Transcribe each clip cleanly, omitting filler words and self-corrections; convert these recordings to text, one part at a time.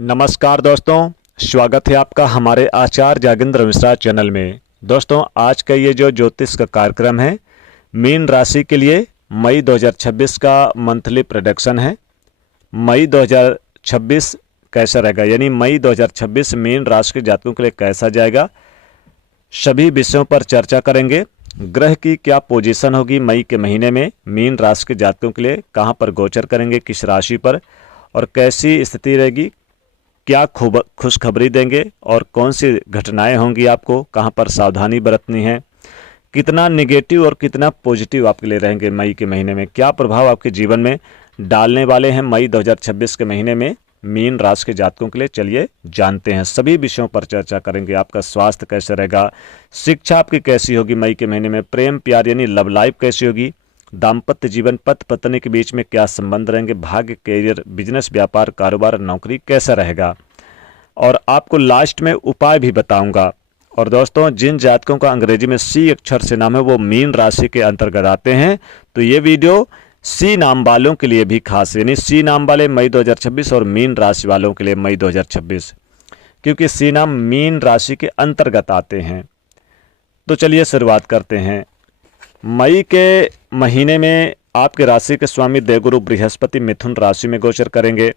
नमस्कार दोस्तों, स्वागत है आपका हमारे आचार्य जागेंद्र मिश्रा चैनल में। दोस्तों, आज का ये जो ज्योतिष का कार्यक्रम है, मीन राशि के लिए मई 2026 का मंथली प्रेडिक्शन है। मई 2026 कैसा रहेगा, यानी मई 2026 मीन राशि के जातकों के लिए कैसा जाएगा, सभी विषयों पर चर्चा करेंगे। ग्रह की क्या पोजीशन होगी मई के महीने में, मीन राशि के जातकों के लिए कहाँ पर गोचर करेंगे, किस राशि पर, और कैसी स्थिति रहेगी, क्या खुशखबरी देंगे और कौन सी घटनाएं होंगी, आपको कहां पर सावधानी बरतनी है, कितना नेगेटिव और कितना पॉजिटिव आपके लिए रहेंगे मई के महीने में, क्या प्रभाव आपके जीवन में डालने वाले हैं मई 2026 के महीने में मीन राशि के जातकों के लिए। चलिए जानते हैं, सभी विषयों पर चर्चा करेंगे। आपका स्वास्थ्य कैसे रहेगा, शिक्षा आपकी कैसी होगी मई के महीने में, प्रेम प्यार यानी लव लाइफ कैसी होगी, दाम्पत्य जीवन पति पत्नी के बीच में क्या संबंध रहेंगे, भाग्य कैरियर बिजनेस व्यापार कारोबार नौकरी कैसा रहेगा, और आपको लास्ट में उपाय भी बताऊंगा। और दोस्तों, जिन जातकों का अंग्रेजी में सी अक्षर से नाम है वो मीन राशि के अंतर्गत आते हैं, तो ये वीडियो सी नाम वालों के लिए भी खास है, यानी सी नाम वाले मई 2026 और मीन राशि वालों के लिए मई 2026, क्योंकि सी नाम मीन राशि के अंतर्गत आते हैं। तो चलिए शुरुआत करते हैं। मई के महीने में आपके राशि के स्वामी देवगुरु बृहस्पति मिथुन राशि में गोचर करेंगे,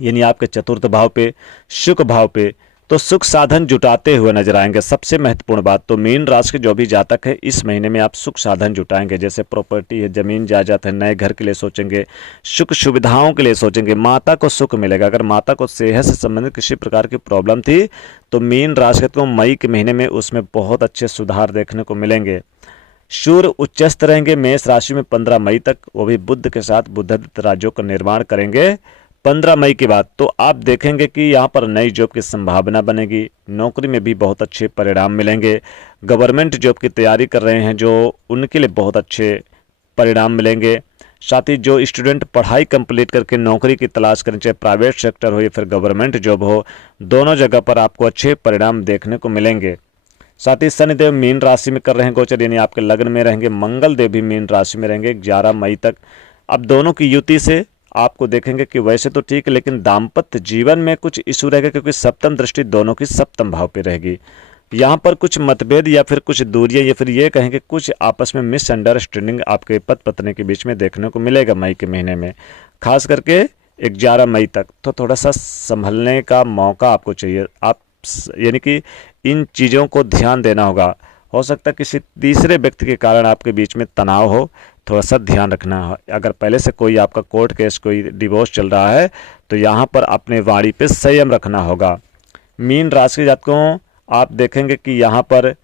यानी आपके चतुर्थ भाव पे, सुख भाव पे। तो सुख साधन जुटाते हुए नजर आएंगे। सबसे महत्वपूर्ण बात, तो मीन राशि के जो भी जातक है इस महीने में आप सुख साधन जुटाएंगे, जैसे प्रॉपर्टी है, जमीन जायदाद है, नए घर के लिए सोचेंगे, सुख सुविधाओं के लिए सोचेंगे, माता को सुख मिलेगा। अगर माता को सेहत से संबंधित किसी प्रकार की प्रॉब्लम थी तो मीन राशि को मई के महीने में उसमें बहुत अच्छे सुधार देखने को मिलेंगे। सूर्य उच्चस्थ रहेंगे मेष राशि में 15 मई तक, वो भी बुध के साथ बुधादित्य राज्यों का निर्माण करेंगे 15 मई के बाद। तो आप देखेंगे कि यहाँ पर नई जॉब की संभावना बनेगी, नौकरी में भी बहुत अच्छे परिणाम मिलेंगे। गवर्नमेंट जॉब की तैयारी कर रहे हैं जो, उनके लिए बहुत अच्छे परिणाम मिलेंगे। साथ ही जो स्टूडेंट पढ़ाई कंप्लीट करके नौकरी की तलाश करें, चाहे प्राइवेट सेक्टर हो या फिर गवर्नमेंट जॉब हो, दोनों जगह पर आपको अच्छे परिणाम देखने को मिलेंगे। साथ ही शनिदेव मीन राशि में कर रहे हैं गोचर, यानी आपके लग्न में रहेंगे। मंगल देव भी मीन राशि में रहेंगे 11 मई तक। अब दोनों की युति से आपको देखेंगे कि वैसे तो ठीक है, लेकिन दाम्पत्य जीवन में कुछ इशू रहेगा, क्योंकि सप्तम दृष्टि दोनों की सप्तम भाव पे रहेगी। यहाँ पर कुछ मतभेद या फिर कुछ दूरियां या फिर ये कहें कि कुछ आपस में मिसअंडरस्टैंडिंग आपके पति पत्नी के बीच में देखने को मिलेगा मई के महीने में, खास करके 11 मई तक। तो थोड़ा सा संभलने का मौका आपको चाहिए, आप यानी कि इन चीज़ों को ध्यान देना होगा। हो सकता है किसी तीसरे व्यक्ति के कारण आपके बीच में तनाव हो, थोड़ा सा ध्यान रखना है। अगर पहले से कोई आपका कोर्ट केस, कोई डिवोर्स चल रहा है, तो यहाँ पर अपने वाणी पे संयम रखना होगा। मीन राशि के जातकों, आप देखेंगे कि यहाँ पर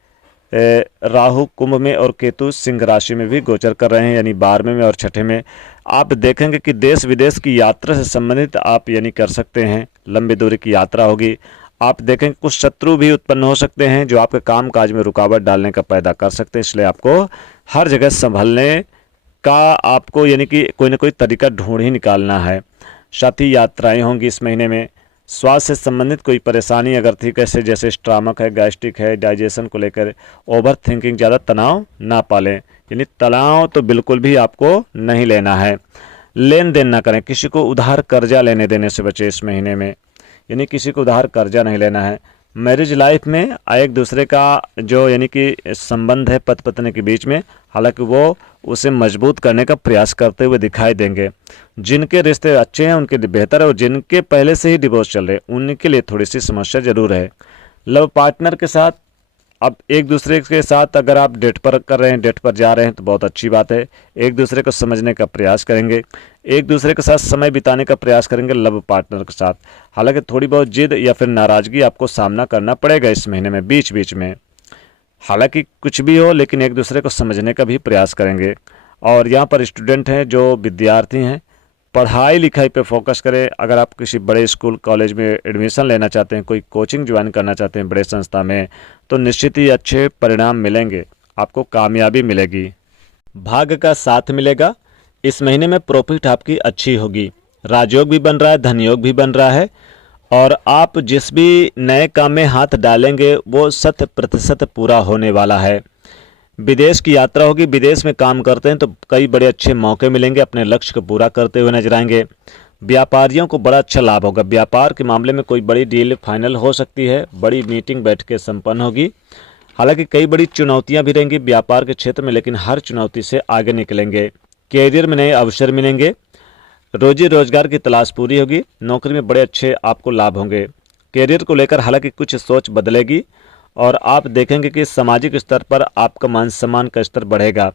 राहु कुंभ में और केतु सिंह राशि में भी गोचर कर रहे हैं, यानी 12वें में और 6ठे में। आप देखेंगे कि देश विदेश की यात्रा से संबंधित आप यानी कर सकते हैं, लंबी दूरी की यात्रा होगी। आप देखेंगे कुछ शत्रु भी उत्पन्न हो सकते हैं जो आपके काम काज में रुकावट डालने का पैदा कर सकते हैं, इसलिए आपको हर जगह संभलने का आपको यानी कि कोई ना कोई तरीका ढूंढ ही निकालना है। साथ ही यात्राएं होंगी इस महीने में। स्वास्थ्य से संबंधित कोई परेशानी अगर थी, कैसे जैसे स्टमक है, गैस्ट्रिक है, डाइजेशन को लेकर ओवर थिंकिंग, ज़्यादा तनाव ना पालें, यानी तनाव तो बिल्कुल भी आपको नहीं लेना है। लेन देन ना करें, किसी को उधार कर्जा लेने देने से बचे इस महीने में, यानी किसी को उधार कर्जा नहीं लेना है। मैरिज लाइफ में एक दूसरे का जो यानी कि संबंध है पति पत्नी के बीच में, हालांकि वो उसे मजबूत करने का प्रयास करते हुए दिखाई देंगे। जिनके रिश्ते अच्छे हैं उनके लिए बेहतर है, और जिनके पहले से ही डिवोर्स चल रहे हैं उनके लिए थोड़ी सी समस्या जरूर है। लव पार्टनर के साथ, अब एक दूसरे के साथ अगर आप डेट पर कर रहे हैं, डेट पर जा रहे हैं, तो बहुत अच्छी बात है। एक दूसरे को समझने का प्रयास करेंगे, एक दूसरे के साथ समय बिताने का प्रयास करेंगे लव पार्टनर के साथ। हालांकि थोड़ी बहुत जिद या फिर नाराजगी आपको सामना करना पड़ेगा इस महीने में, बीच बीच में। हालांकि कुछ भी हो, लेकिन एक दूसरे को समझने का भी प्रयास करेंगे। और यहाँ पर स्टूडेंट हैं, जो विद्यार्थी हैं, पढ़ाई लिखाई पे फोकस करें। अगर आप किसी बड़े स्कूल कॉलेज में एडमिशन लेना चाहते हैं, कोई कोचिंग ज्वाइन करना चाहते हैं बड़े संस्था में, तो निश्चित ही अच्छे परिणाम मिलेंगे, आपको कामयाबी मिलेगी, भाग्य का साथ मिलेगा। इस महीने में प्रॉफिट आपकी अच्छी होगी, राजयोग भी बन रहा है, धनयोग भी बन रहा है, और आप जिस भी नए काम में हाथ डालेंगे वो 100% पूरा होने वाला है। विदेश की यात्रा होगी, विदेश में काम करते हैं तो कई बड़े अच्छे मौके मिलेंगे, अपने लक्ष्य को पूरा करते हुए नजर आएंगे। व्यापारियों को बड़ा अच्छा लाभ होगा। व्यापार के मामले में कोई बड़ी डील फाइनल हो सकती है, बड़ी मीटिंग बैठ के संपन्न होगी। हालांकि कई बड़ी चुनौतियां भी रहेंगी व्यापार के क्षेत्र में, लेकिन हर चुनौती से आगे निकलेंगे। कैरियर में नए अवसर मिलेंगे, रोजी रोजगार की तलाश पूरी होगी, नौकरी में बड़े अच्छे आपको लाभ होंगे। कैरियर को लेकर हालांकि कुछ सोच बदलेगी और आप देखेंगे कि सामाजिक स्तर पर आपका मान सम्मान का स्तर बढ़ेगा।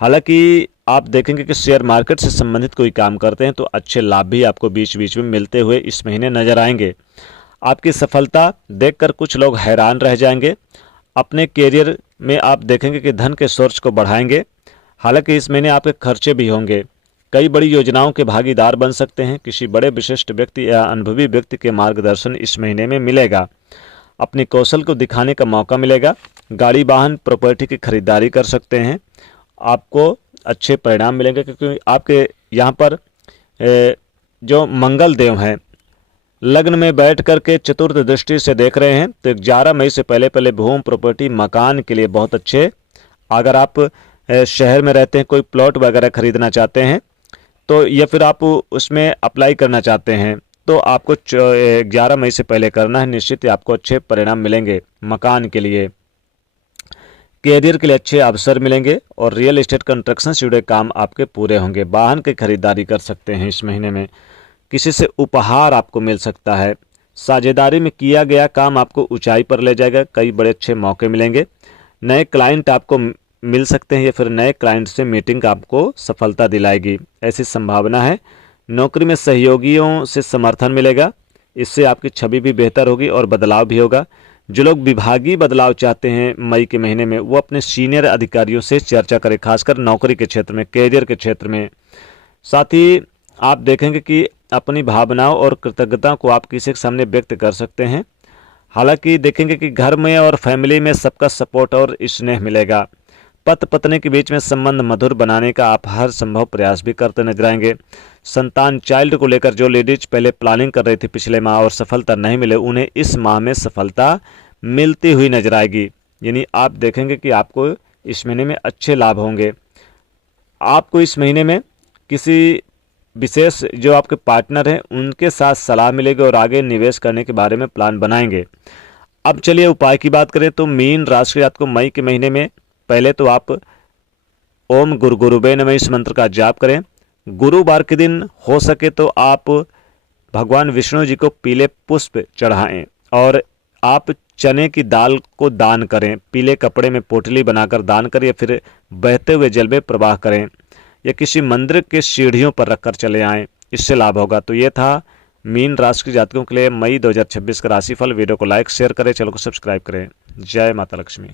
हालांकि आप देखेंगे कि शेयर मार्केट से संबंधित कोई काम करते हैं तो अच्छे लाभ भी आपको बीच बीच में मिलते हुए इस महीने नजर आएंगे। आपकी सफलता देखकर कुछ लोग हैरान रह जाएंगे। अपने कैरियर में आप देखेंगे कि धन के सोर्स को बढ़ाएंगे। हालांकि इस महीने आपके खर्चे भी होंगे। कई बड़ी योजनाओं के भागीदार बन सकते हैं। किसी बड़े विशिष्ट व्यक्ति या अनुभवी व्यक्ति के मार्गदर्शन इस महीने में मिलेगा। अपने कौशल को दिखाने का मौका मिलेगा। गाड़ी वाहन प्रॉपर्टी की खरीदारी कर सकते हैं। आपको अच्छे परिणाम मिलेंगे क्योंकि आपके यहाँ पर जो मंगल देव हैं लग्न में बैठ करके चतुर्थ दृष्टि से देख रहे हैं, तो 11 मई से पहले पहले भूमि प्रॉपर्टी मकान के लिए बहुत अच्छे। अगर आप शहर में रहते हैं, कोई प्लॉट वगैरह खरीदना चाहते हैं तो या फिर आप उसमें अप्लाई करना चाहते हैं तो आपको 11 मई से पहले करना है। निश्चित ही आपको अच्छे परिणाम मिलेंगे। मकान के लिए, कैरियर के लिए अच्छे अवसर मिलेंगे और रियल एस्टेट कंस्ट्रक्शन से जुड़े काम आपके पूरे होंगे। वाहन की खरीदारी कर सकते हैं इस महीने में। किसी से उपहार आपको मिल सकता है। साझेदारी में किया गया काम आपको ऊंचाई पर ले जाएगा। कई बड़े अच्छे मौके मिलेंगे। नए क्लाइंट आपको मिल सकते हैं या फिर नए क्लाइंट से मीटिंग आपको सफलता दिलाएगी, ऐसी संभावना है। नौकरी में सहयोगियों से समर्थन मिलेगा। इससे आपकी छवि भी बेहतर होगी और बदलाव भी होगा। जो लोग विभागीय बदलाव चाहते हैं मई के महीने में, वो अपने सीनियर अधिकारियों से चर्चा करें, खासकर नौकरी के क्षेत्र में, कैरियर के क्षेत्र में। साथ ही आप देखेंगे कि अपनी भावनाओं और कृतज्ञता को आप किसी के सामने व्यक्त कर सकते हैं। हालांकि देखेंगे कि घर में और फैमिली में सबका सपोर्ट और स्नेह मिलेगा। पति पत्नी के बीच में संबंध मधुर बनाने का आप हर संभव प्रयास भी करते नजर आएंगे। संतान चाइल्ड को लेकर जो लेडीज पहले प्लानिंग कर रही थी पिछले माह और सफलता नहीं मिले, उन्हें इस माह में सफलता मिलती हुई नजर आएगी। यानी आप देखेंगे कि आपको इस महीने में अच्छे लाभ होंगे। आपको इस महीने में किसी विशेष जो आपके पार्टनर हैं उनके साथ सलाह मिलेगी और आगे निवेश करने के बारे में प्लान बनाएंगे। अब चलिए उपाय की बात करें तो मीन राशि के जातकों को मई के महीने में पहले तो आप ओम गुरुवे नमः इस मंत्र का जाप करें। गुरुवार के दिन हो सके तो आप भगवान विष्णु जी को पीले पुष्प चढ़ाएं और आप चने की दाल को दान करें। पीले कपड़े में पोटली बनाकर दान करें या फिर बहते हुए जल में प्रवाह करें या किसी मंदिर के सीढ़ियों पर रखकर चले आएं, इससे लाभ होगा। तो ये था मीन राशि के जातकों के लिए मई 2026 का राशिफल। वीडियो को लाइक शेयर करें, चैनल को सब्सक्राइब करें। जय माता लक्ष्मी।